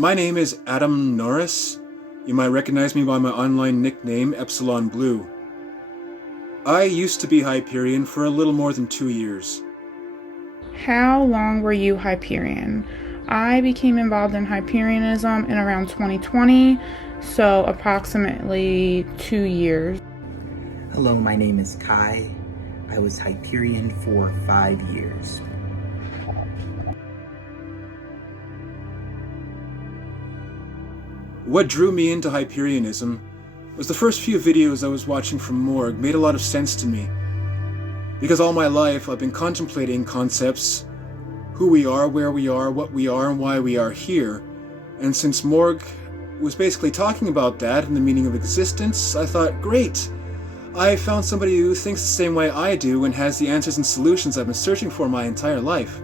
My name is Adam Norris. You might recognize me by my online nickname, Epsilon Blue. I used to be Hyperian for a little more than 2 years. How long were you Hyperian? I became involved in Hyperianism in around 2020, so approximately 2 years. Hello, my name is Kai. I was Hyperian for 5 years. What drew me into Hyperianism was the first few videos I was watching from Morgue made a lot of sense to me. Because all my life I've been contemplating concepts, who we are, where we are, what we are, and why we are here. And since Morgue was basically talking about that and the meaning of existence, I thought, great! I found somebody who thinks the same way I do and has the answers and solutions I've been searching for my entire life.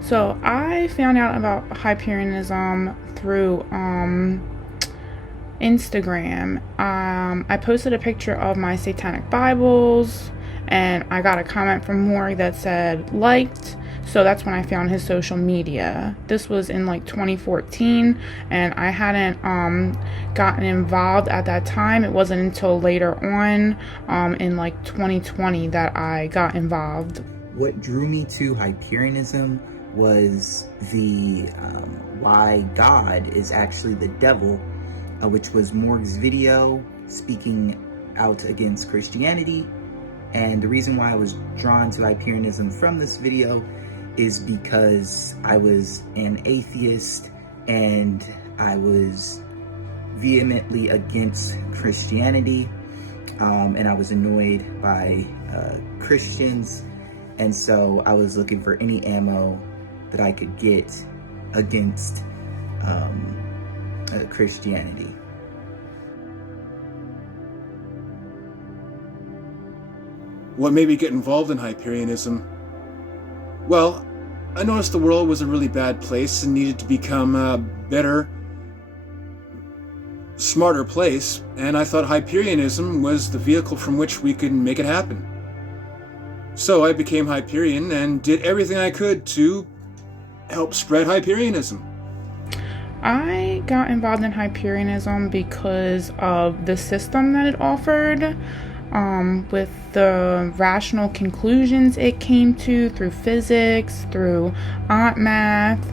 So I found out about Hyperianism through Instagram. I posted a picture of my satanic Bibles, and I got a comment from Morgue that said liked. So that's when I found his social media. This was in like 2014, and I hadn't gotten involved at that time. It wasn't until later on in like 2020 that I got involved. What drew me to Hyperianism was the why God is actually the devil, which was Morgue's video speaking out against Christianity. And the reason why I was drawn to Hyperianism from this video is because I was an atheist and I was vehemently against Christianity, and I was annoyed by Christians, and so I was looking for any ammo that I could get against Christianity. What made me get involved in Hyperianism? Well, I noticed the world was a really bad place and needed to become a better, smarter place, and I thought Hyperianism was the vehicle from which we could make it happen. So I became Hyperian and did everything I could to help spread Hyperianism. I got involved in Hyperianism because of the system that it offered, with the rational conclusions it came to through physics, through math,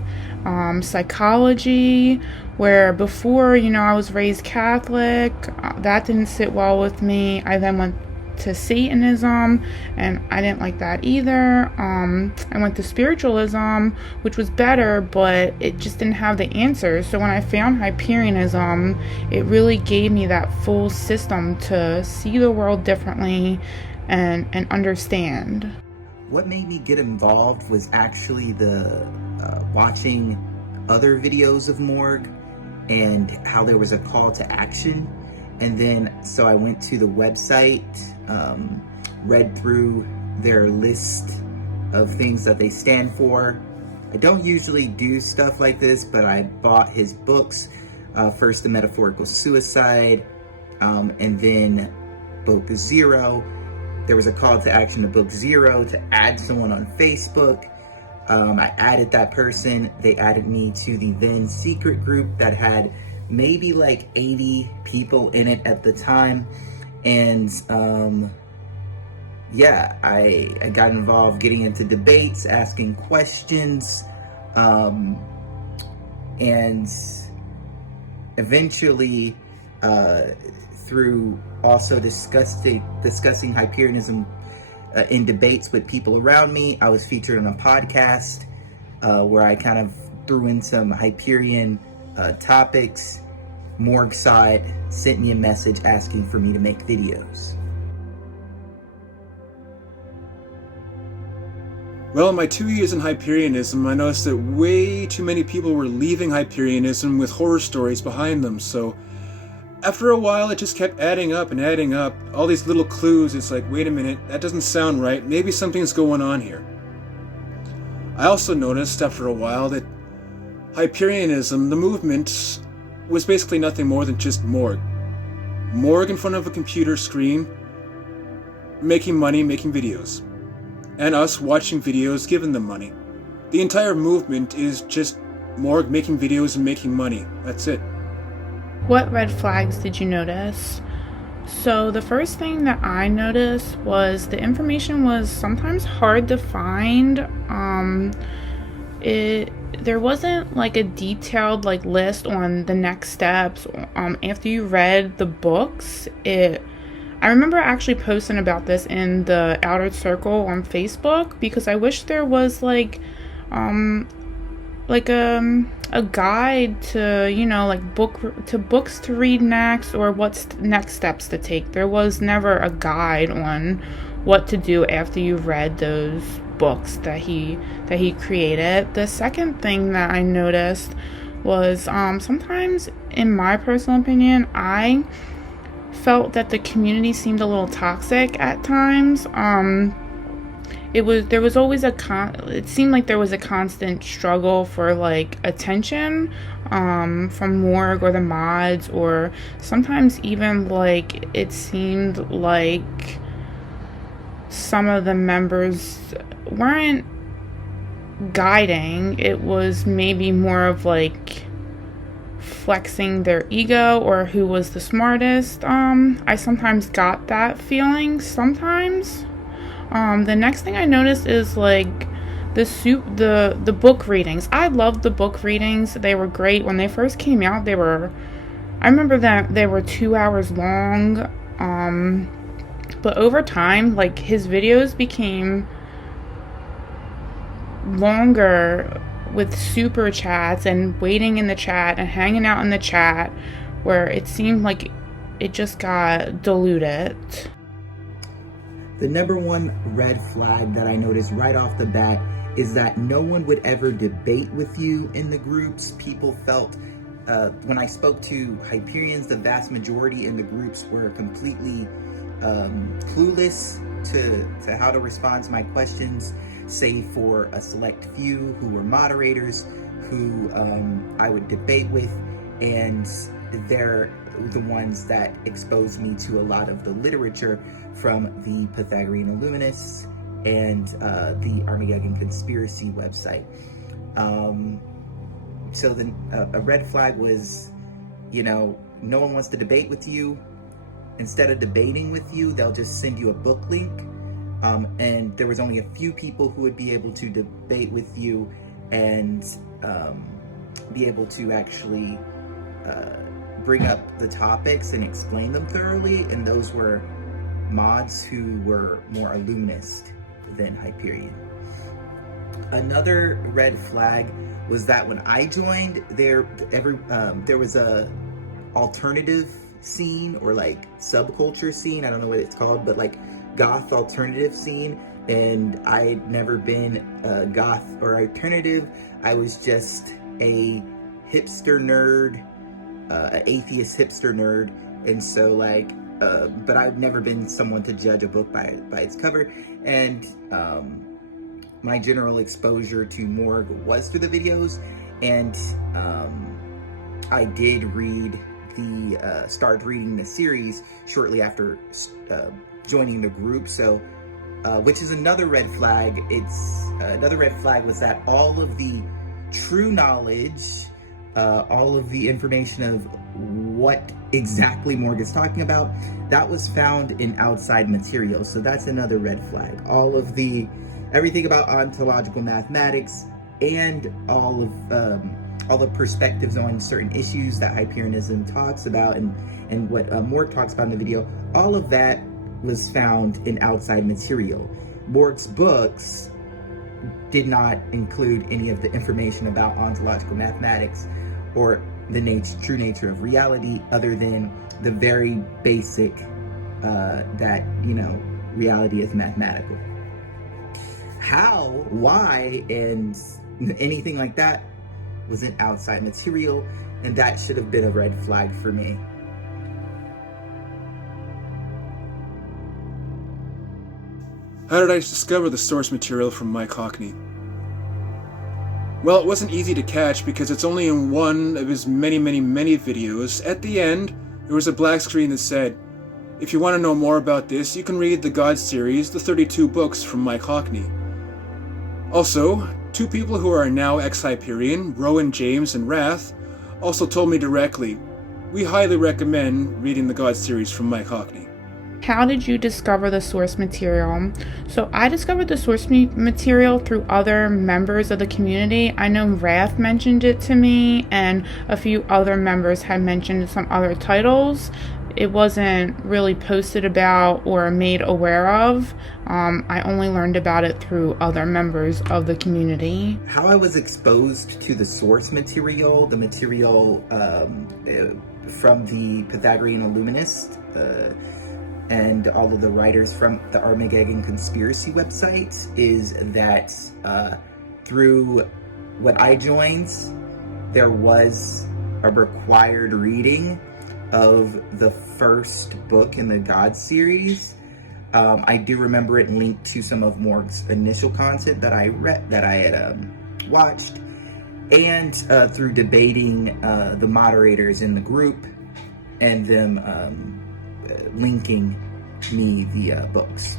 psychology, where before, I was raised Catholic, that didn't sit well with me. I then went to Satanism, and I didn't like that either. I went to spiritualism, which was better, but it just didn't have the answers. So when I found Hyperianism, it really gave me that full system to see the world differently and understand. What made me get involved was actually the watching other videos of Morgue and how there was a call to action. And then, so I went to the website, read through their list of things that they stand for. I don't usually do stuff like this, but I bought his books, first The Metaphorical Suicide, and then Book Zero. There was a call to action to Book Zero to add someone on Facebook. I added that person. They added me to the then secret group that had maybe like 80 people in it at the time. And I got involved getting into debates, asking questions, and eventually through also discussing Hyperianism in debates with people around me, I was featured on a podcast where I kind of threw in some Hyperian topics. Morgue saw it, sent me a message asking for me to make videos. Well, in my 2 years in Hyperianism, I noticed that way too many people were leaving Hyperianism with horror stories behind them, so after a while it just kept adding up and adding up. All these little clues, it's like, wait a minute, that doesn't sound right, maybe something's going on here. I also noticed after a while that Hyperianism, the movement, was basically nothing more than just Morgue. Morgue in front of a computer screen, making money, making videos. And us watching videos, giving them money. The entire movement is just Morgue making videos and making money. That's it. What red flags did you notice? So the first thing that I noticed was the information was sometimes hard to find. There wasn't like a detailed like list on the next steps after you read the books. I remember actually posting about this in the Outer Circle on Facebook because I wish there was like a guide to, you know, like books to read next, or what's next steps to take. There was never a guide on what to do after you read those books that he created. The second thing that I noticed was sometimes, in my personal opinion, I felt that the community seemed a little toxic at times. It seemed like there was a constant struggle for like attention from Morgue or the mods, or sometimes even like it seemed like some of the members weren't guiding. It was maybe more of like flexing their ego or who was the smartest. I sometimes got that feeling sometimes. The next thing I noticed is like the book readings. I loved the book readings. They were great. When they first came out, I remember that they were 2 hours long. But over time, like, his videos became longer with super chats and waiting in the chat and hanging out in the chat, where it seemed like it just got diluted. The number one red flag that I noticed right off the bat is that no one would ever debate with you in the groups. People felt, when I spoke to Hyperians, the vast majority in the groups were completely clueless to how to respond to my questions, save for a select few who were moderators who I would debate with, and they're the ones that exposed me to a lot of the literature from the Pythagorean Illuminists and the Armageddon Conspiracy website. So then a red flag was, you know, no one wants to debate with you. Instead of debating with you, they'll just send you a book link. And there was only a few people who would be able to debate with you and be able to actually bring up the topics and explain them thoroughly. And those were mods who were more Illuminist than Hyperian. Another red flag was that when I joined, there was a alternative scene, or like subculture scene, I don't know what it's called, but like goth alternative scene, and I'd never been a goth or alternative. I was just a hipster nerd, an atheist hipster nerd, and so like but I've never been someone to judge a book by its cover, and my general exposure to Morgue was through the videos, and I did started reading the series shortly after joining the group. So, which is another red flag. Another red flag was that all of the true knowledge, all of the information of what exactly Morgue is talking about, that was found in outside material. So that's another red flag. Everything about ontological mathematics and all the perspectives on certain issues that Hyperianism talks about and what Morgue talks about in the video, all of that was found in outside material. Morgue's books did not include any of the information about ontological mathematics or the true nature of reality, other than the very basic that, you know, reality is mathematical. How, why, and anything like that was in outside material, and that should have been a red flag for me. How did I discover the source material from Mike Hockney? Well, it wasn't easy to catch because it's only in one of his many videos. At the end, there was a black screen that said, "If you want to know more about this, you can read the God series, the 32 books from Mike Hockney." Also, Two people who are now ex-Hyperian, Rowan James and Wrath, also told me directly, we highly recommend reading the God series from Mike Hockney. How did you discover the source material? So I discovered the source material through other members of the community. I know Wrath mentioned it to me, and a few other members had mentioned some other titles. It wasn't really posted about or made aware of. I only learned about it through other members of the community. How I was exposed to the source material, the material from the Pythagorean Illuminist, and all of the writers from the Armageddon Conspiracy website, is that through what I joined, there was a required reading of the first book in the God series. I do remember it linked to some of Morgue's initial content that I read, that I had watched, and through debating the moderators in the group and them linking me the books.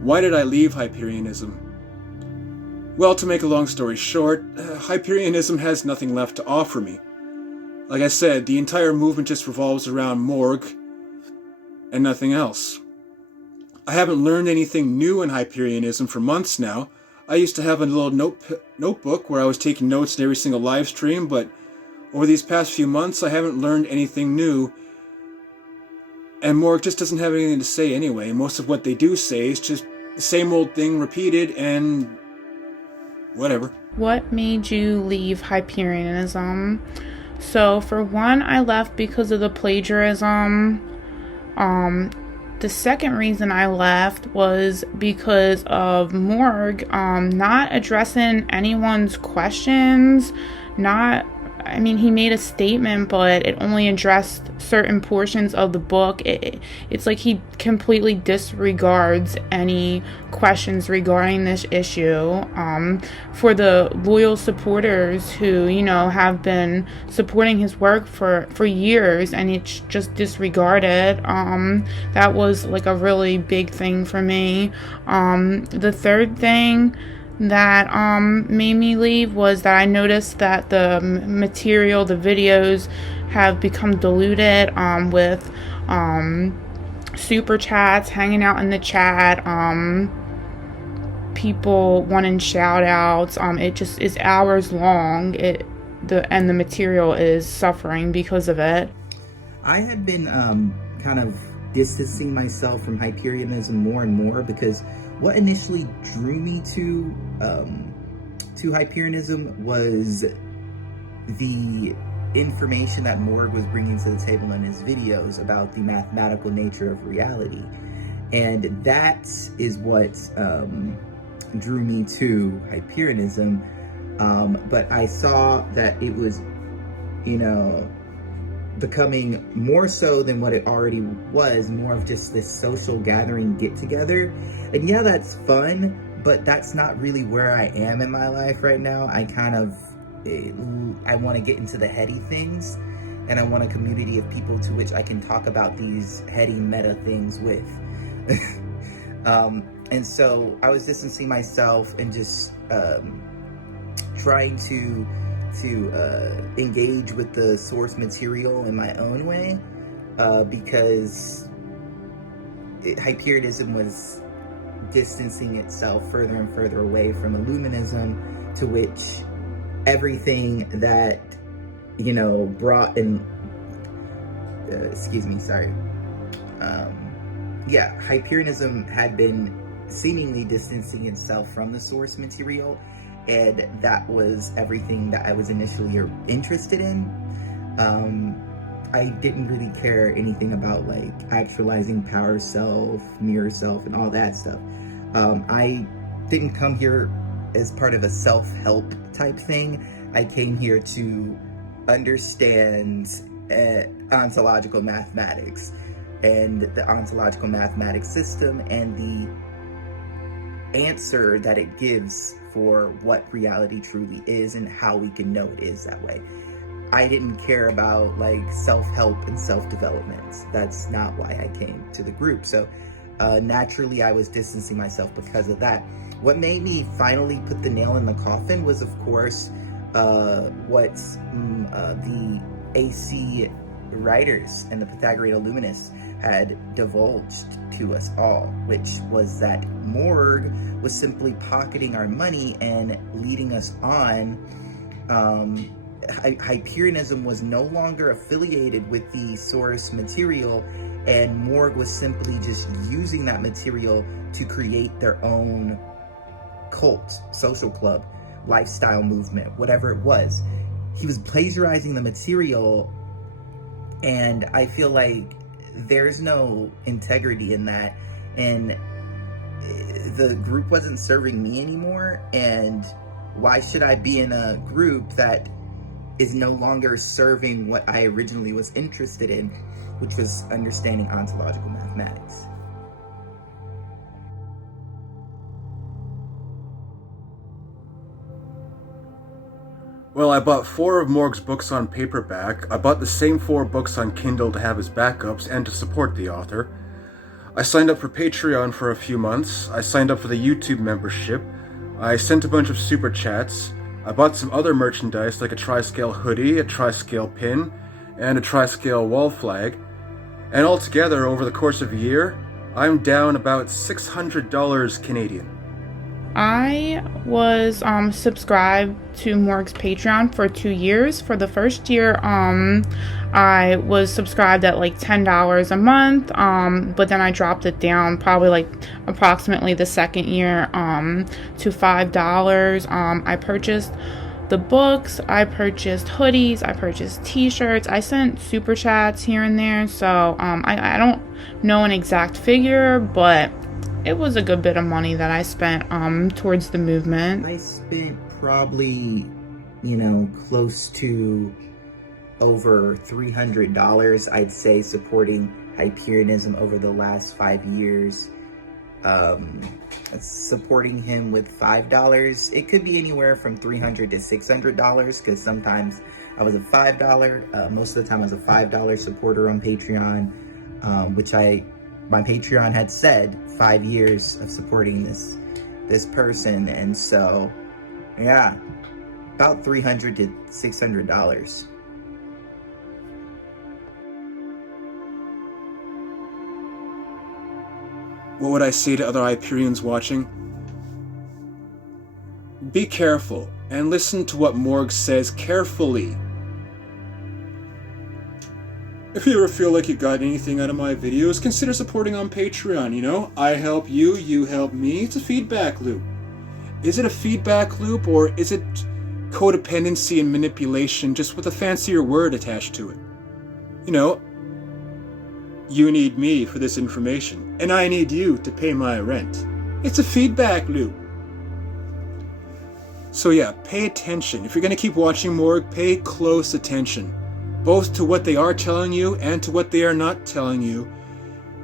Why did I leave Hyperianism? Well, to make a long story short, Hyperianism has nothing left to offer me. Like I said, the entire movement just revolves around Morgue and nothing else. I haven't learned anything new in Hyperianism for months now. I used to have a little notebook where I was taking notes in every single live stream, but over these past few months I haven't learned anything new. And Morgue just doesn't have anything to say anyway. Most of what they do say is just the same old thing repeated and whatever. What made you leave Hyperianism? So for one, I left because of the plagiarism. The second reason I left was because of Morgue not addressing anyone's questions. He made a statement, but it only addressed certain portions of the book. It's like he completely disregards any questions regarding this issue. For the loyal supporters who, have been supporting his work for years, and it's just disregarded. That was like a really big thing for me. The third thing that made me leave was that I noticed that the material, the videos, have become diluted with super chats, hanging out in the chat, people wanting shout outs. It just is hours long. And the material is suffering because of it. I had been kind of distancing myself from Hyperianism more and more, because what initially drew me to Hyperianism was the information that Morgue was bringing to the table in his videos about the mathematical nature of reality. And that is what drew me to Hyperianism. But I saw that it was, becoming more so than what it already was, more of just this social gathering get-together. And yeah, that's fun, but that's not really where I am in my life right now. I want to get into the heady things, and I want a community of people to which I can talk about these heady meta things with. And so I was distancing myself and just trying to engage with the source material in my own way, because Hyperianism was distancing itself further and further away from Illuminism, to which everything that, brought in, Hyperianism had been seemingly distancing itself from the source material, and that was everything that I was initially interested in. I didn't really care anything about like actualizing power self, mirror self, and all that stuff. I didn't come here as part of a self-help type thing. I came here to understand ontological mathematics and the ontological mathematics system and the answer that it gives for what reality truly is and how we can know it is that way. I didn't care about like self-help and self-development. That's not why I came to the group. So naturally I was distancing myself because of that. What made me finally put the nail in the coffin was, of course, what the AC writers and the Pythagorean Illuminists had divulged to us all, which was that Morgue was simply pocketing our money and leading us on. Hyperianism was no longer affiliated with the source material, and Morgue was simply just using that material to create their own cult, social club, lifestyle movement, whatever it was. He was plagiarizing the material, and I feel like there's no integrity in that, and the group wasn't serving me anymore, and why should I be in a group that is no longer serving what I originally was interested in, which was understanding ontological mathematics. Well, I bought 4 of Morgue's books on paperback. I bought the same 4 books on Kindle to have as backups and to support the author. I signed up for Patreon for a few months. I signed up for the YouTube membership. I sent a bunch of super chats. I bought some other merchandise like a tri-scale hoodie, a tri-scale pin, and a tri-scale wall flag. And altogether, over the course of a year, I'm down about $600 Canadian. I was subscribed to Morgue's Patreon for 2 years. For the first year, I was subscribed at like $10 a month, but then I dropped it down probably like approximately the second year to $5. I purchased the books, I purchased hoodies, I purchased t-shirts, I sent super chats here and there, so I don't know an exact figure, but it was a good bit of money that I spent towards the movement. I spent probably, close to over $300, I'd say, supporting Hyperianism over the last 5 years. Supporting him with $5. It could be anywhere from $300 to $600, because sometimes I was a $5, most of the time I was a $5 supporter on Patreon, which my Patreon had said 5 years of supporting this person, and so yeah, about $300 to $600. What would I say to other Hyperians watching? Be careful and listen to what Morgue says carefully. If you ever feel like you got anything out of my videos, consider supporting on Patreon, I help you, you help me. It's a feedback loop. Is it a feedback loop, or is it codependency and manipulation just with a fancier word attached to it? You need me for this information, and I need you to pay my rent. It's a feedback loop. So yeah, pay attention. If you're going to keep watching Morgue, pay close attention, both to what they are telling you and to what they are not telling you.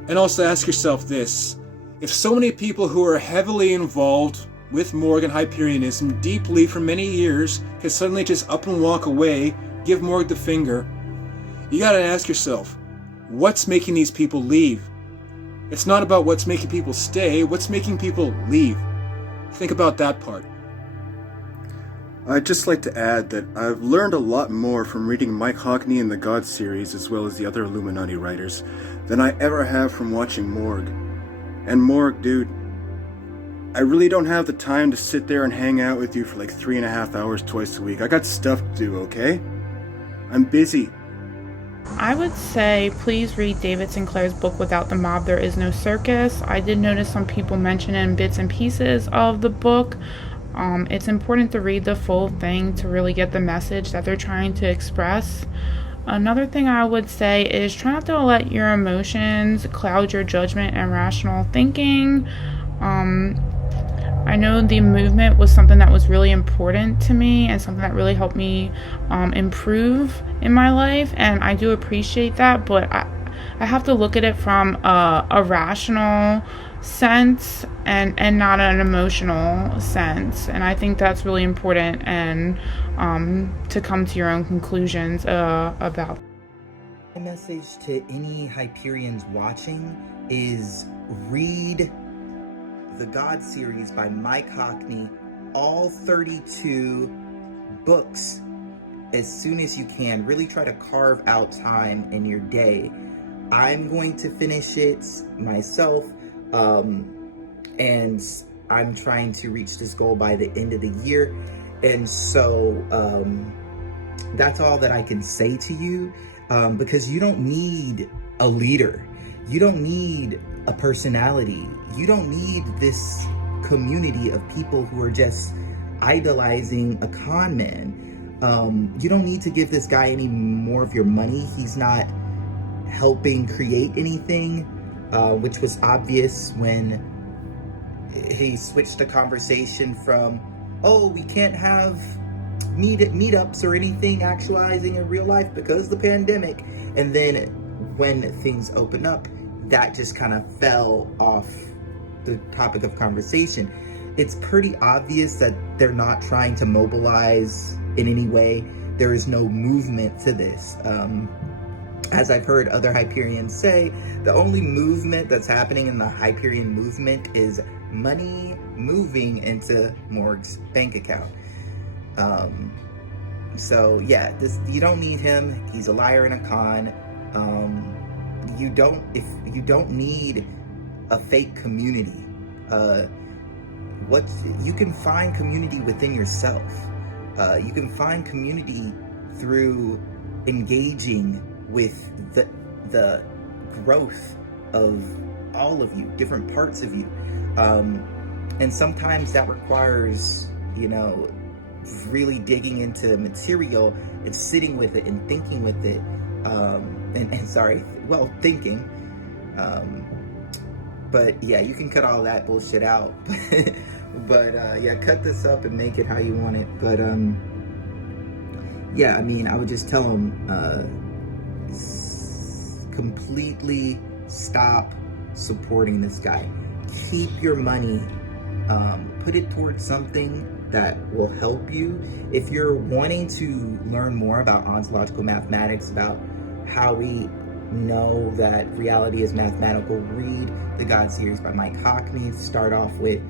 And also ask yourself this: if so many people who are heavily involved with Morgue and Hyperianism deeply for many years can suddenly just up and walk away, give Morgue the finger, you gotta ask yourself, what's making these people leave? It's not about what's making people stay, what's making people leave. Think about that part. I'd just like to add that I've learned a lot more from reading Mike Hockney and the Docu-Series, as well as the other Illuminati writers, than I ever have from watching Morgue. And Morgue, dude, I really don't have the time to sit there and hang out with you for like 3.5 hours twice a week. I got stuff to do, okay? I'm busy. I would say please read David Sinclair's book, Without the Mob There Is No Circus. I did notice some people mentioning bits and pieces of the book. It's important to read the full thing to really get the message that they're trying to express. Another thing I would say is try not to let your emotions cloud your judgment and rational thinking. I know the movement was something that was really important to me and something that really helped me improve in my life, and I do appreciate that, but I have to look at it from a rational sense and not an emotional sense, and I think that's really important, and to come to your own conclusions about. message to any Hyperians watching is read the God series by Mike Hockney, all 32 books, as soon as you can. Really try to carve out time in your day. I'm going to finish it myself, and I'm trying to reach this goal by the end of the year. And so that's all that I can say to you, because you don't need a leader. You don't need a personality. You don't need this community of people who are just idolizing a con man. You don't need to give this guy any more of your money. He's not helping create anything, which was obvious when he switched the conversation from, oh, we can't have meetups or anything actualizing in real life because of the pandemic. And then when things open up, that just kind of fell off the topic of conversation. It's pretty obvious that they're not trying to mobilize in any way. There is no movement to this. As I've heard other Hyperians say, the only movement that's happening in the Hyperian movement is money moving into Morgue's bank account. So yeah, you don't need him. He's a liar and a con. You don't need a fake community. You can find community within yourself. You can find community through engaging with the growth of all of you, different parts of you. And sometimes that requires, really digging into material and sitting with it and thinking with it. Thinking. But yeah, you can cut all that bullshit out. But yeah, cut this up and make it how you want it. But yeah, I would just tell them, completely stop supporting this guy. Keep your money, put it towards something that will help you. If you're wanting to learn more about ontological mathematics, about how we know that reality is mathematical, read the God series by Mike Hockney. Start off with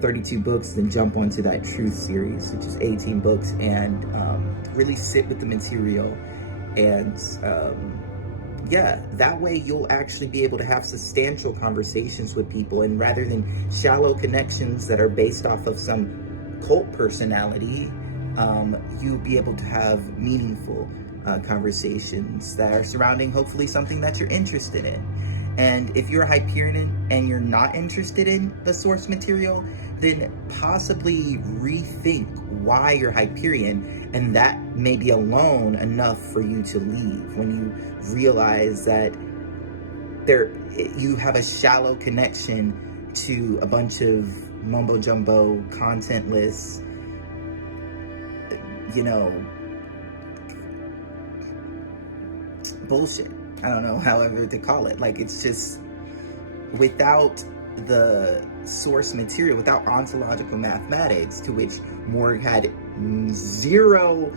32 books, then jump onto that Truth series, which is 18 books, and really sit with the material. And yeah, that way you'll actually be able to have substantial conversations with people, and rather than shallow connections that are based off of some cult personality, you'll be able to have meaningful conversations that are surrounding hopefully something that you're interested in. And if you're a Hyperian and you're not interested in the source material, then possibly rethink why you're Hyperian, and that may be alone enough for you to leave when you realize that you have a shallow connection to a bunch of mumbo jumbo, contentless, bullshit. I don't know however to call it. Like, it's just, without the source material, without ontological mathematics, to which Morgue had zero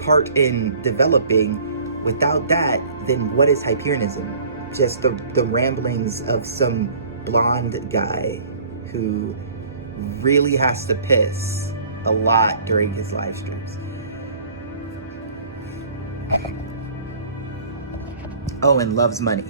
part in developing, without that, then what is Hyperianism? Just the ramblings of some blonde guy who really has to piss a lot during his live streams. Oh, and loves money.